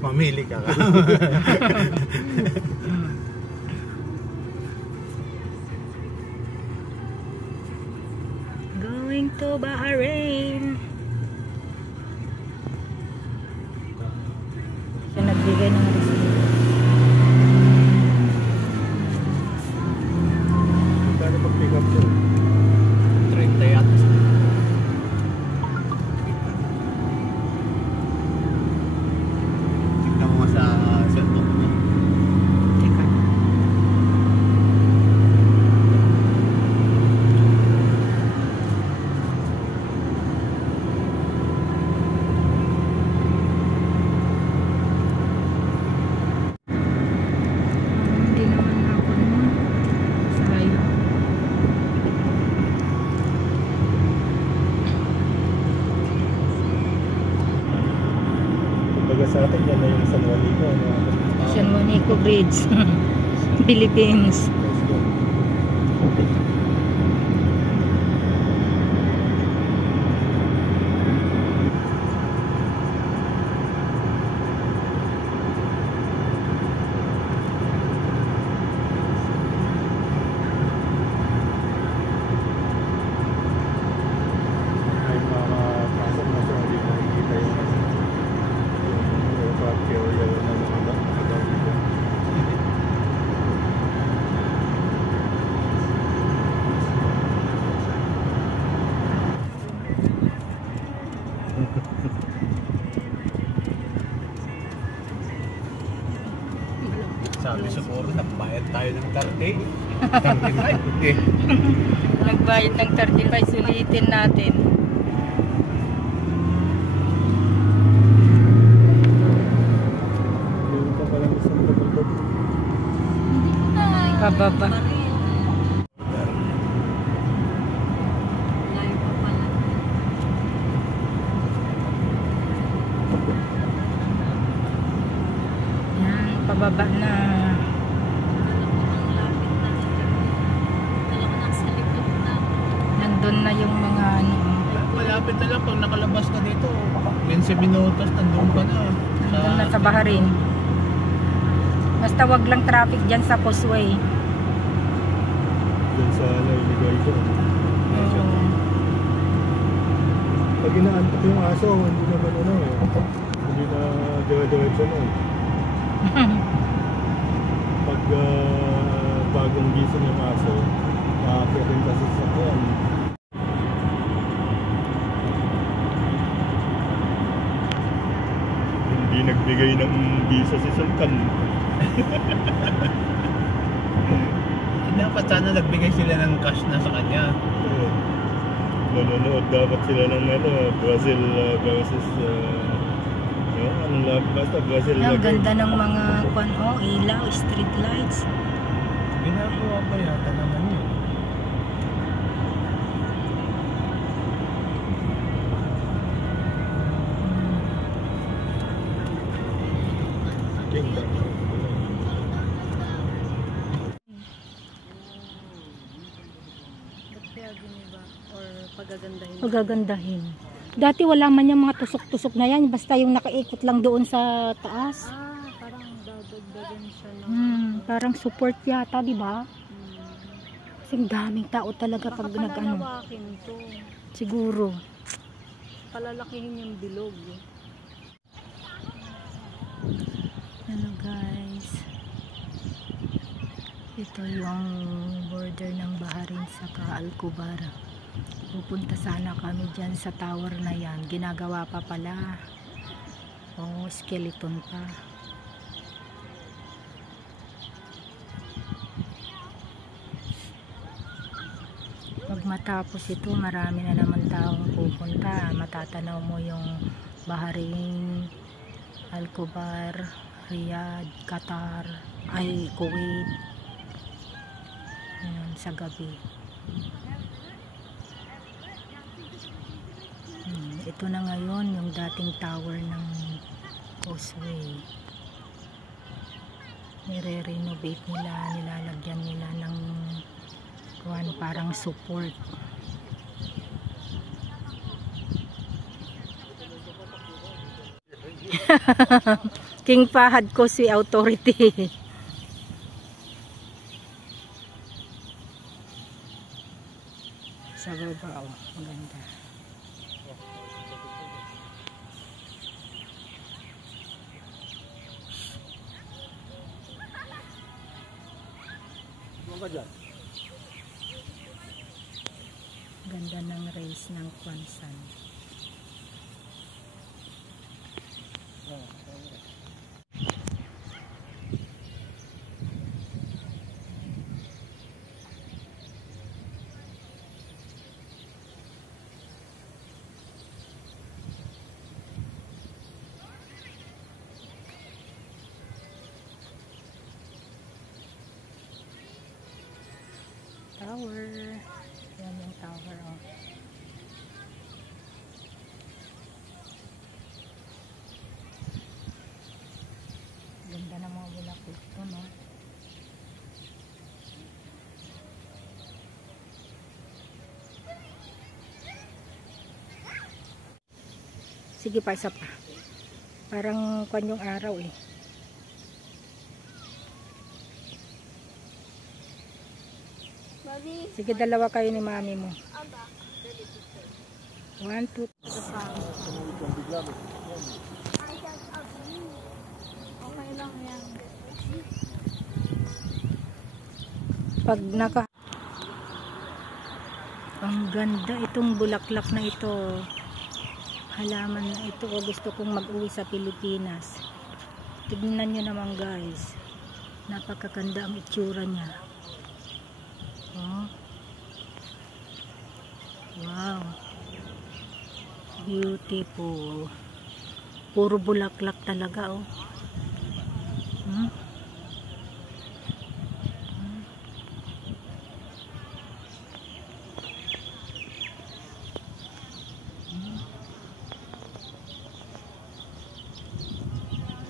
Mamili ka. Going to Bahrain. Siya nagbigay ng receipt. Kano pag-pick up siya? 30 yata. Tignan mo sa cellphone mo. Teka. Hindi naman ako nun. Sayang. Kumbaga sa atin, yan na yung San Juanico. San Juanico Bridge. Philippines. Let's go. Ay, makakapasok na siya, hindi makikita yung aircraft carrier na nakagawa dito. Sabi siguro, nagbayad tayo ng 30. 35. Okay. Nagbayad ng 35, sulitin natin. Meron pa pala isang kapatid. Pababa. Yan, pababa na. Nandun na yung mga ano. Malapit na lang pag nakalabas ka dito. 15 minutos, nandun ka na. Nandun na sa Bahrain. Basta wag lang traffic dyan sa causeway. Diyan sa iligay ko. Pag inaantok yung aso, hindi naman hindi na dire-diretso na. Pag bagong gising yung aso, makakit rin kasi sa sakyan. Hindi nagbigay ng visa si Sultan. Dapat sana nagbigay sila ng cash na sa kanya. Manonood dapat sila ng Brazil versus anong lahat basta Brazil. Ang ganda ng mga ilaw, street lights. Ginagawa pa yata naman yun. Pagagandahin. Dati wala man yung mga tusok-tusok na yan, basta yung nakaikot lang doon sa taas. Parang dadagdagan siya no? Parang support yata, di ba? Kasing daming tao talaga pag nag-ano. Palalawakin to. Siguro. Palalakihin yung bilog. Hello guys. Ito yung border ng Bahrain sa Al-Kubar. Pupunta sana kami dyan sa tower na yan. Ginagawa pa pala. Skeleton pa. Pag matapos ito, marami na naman taong pupunta. Matatanaw mo yung Bahrain, Al-Kubar, Riyadh, Qatar, Kuwait. Ayan, sa gabi. Ito na ngayon yung dating tower ng causeway. Nire-renovate nila, nilalagyan nila ng parang support. King Fahad Causeway Authority. Sa baba, oh, maganda. Ganda ng race ng Kwansan. Tower. Yan yung tower, oh. Ganda ng mga bulaklak to, no? Sige pa, isa pa. Parang kwan yung araw, eh. Sige, dalawa kayo ni mami mo. 1, 2. Okay lang yan. Pag naka... Ang ganda itong bulaklak na ito. Halaman na ito. Gusto kong mag-uwi sa Pilipinas. Tignan nyo naman, guys. Napakaganda ang itsura niya. Oh. Wow. Beautiful. Puro bulaklak talaga, oh. Hmm?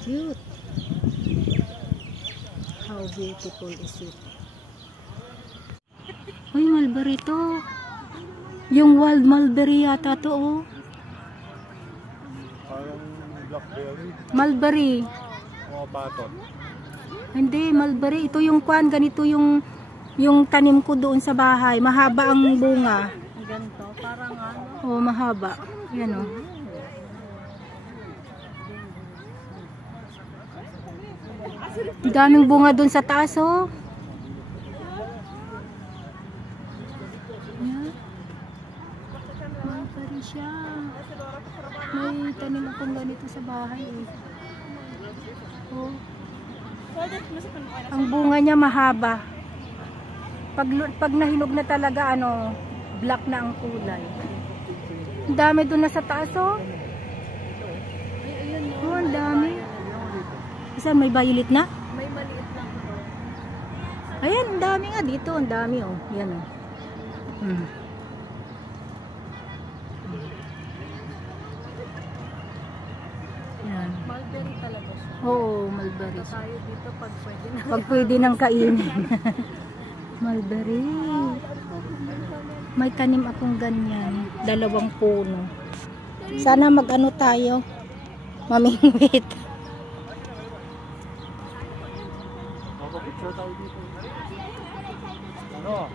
Cute. How beautiful is it? Uy, mulberry to. Yung wild mulberry yata to, oh. Parang blackberry. Mulberry. Mga baton. Hindi, mulberry. Ito yung kwan, ganito yung tanim ko doon sa bahay. Mahaba ang bunga. Ganito, parang ano. Oh, mahaba. Yan, oh. Daming bunga doon sa taas, oh. Yan. Mulberry siya. May tanim akong ganito sa bahay, eh. Oh. Ang bunga niya mahaba. Pag nahinog na talaga, ano, black na ang kulay. Ang dami doon na sa taas, oh. Oh, ang dami. Saan, may violet na? May maliit lang. Ayan, ang dami nga dito. Ang dami, oh. Yan, oh. Hmm. Yan. Mulberry talaga siya. Oo, mulberry. Tayo dito pag pwede na. Pag pwede nang kainin. Mulberry. May tanim akong ganyan. 2 puno. Sana mag-ano tayo. Mamingwit. Picture tayo dito. Ano?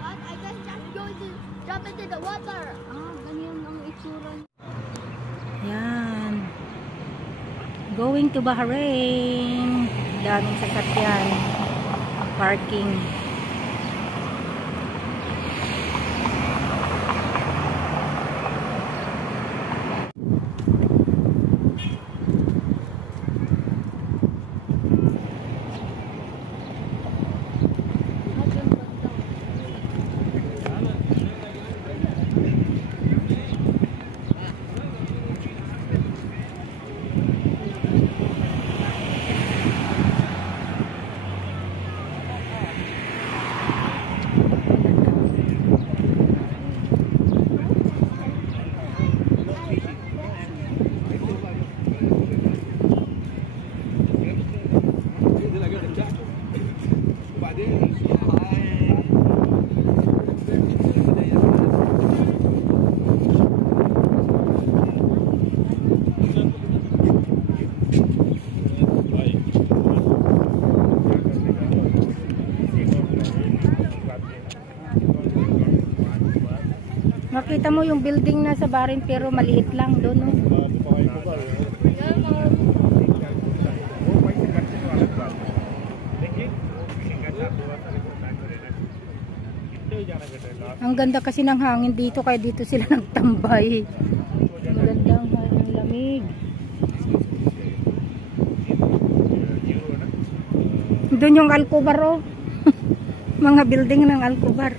I guess just going to jump into the water. Ganyan ang itsura. Yan. Going to Bahrain. Daming sasakyan. Parking. Kita mo yung building na sa Barin pero maliit lang doon, no? Bago pa kayo ba? Ang ganda kasi ng hangin dito kaya dito sila nagtambay. Ang ganda ang lamig. Doon yung Alcobar, oh. Mga building ng Alcobar.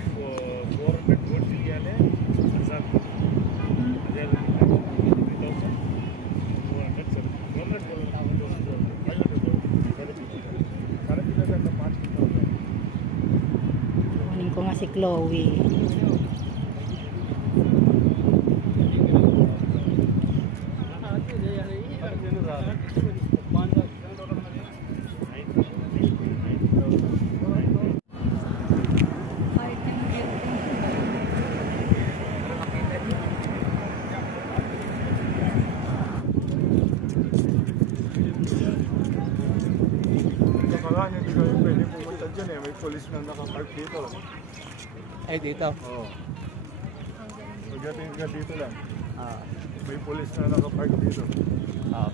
Kunin ko nga si Chloe. Nakaraan, hindi kayo pwede pumunta dyan eh. May police na nakapark dito. Ay, dito. Oo. Pagdating ka dito lang, Ah, may police na nakapark dito.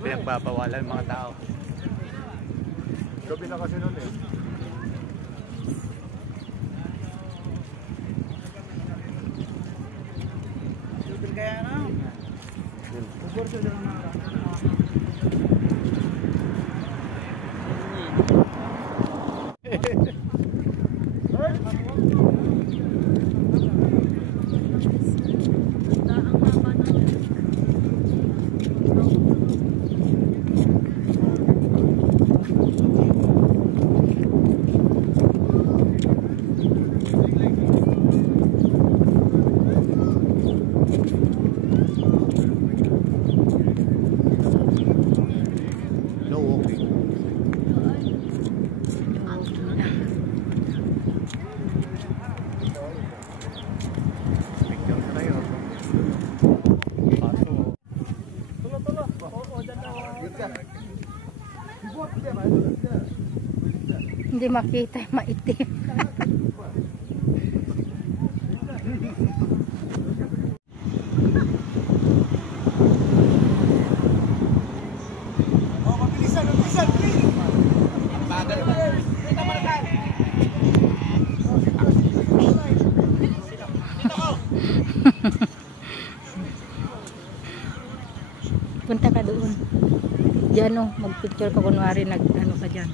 pinagbabawalan mga tao. Gabi na kasi nun eh. No walking. Picture na yun. Paso. Hindi makita, maitim. Punta ka doon. Diyan, oh, magpicture ka kunwari ano ka dyan.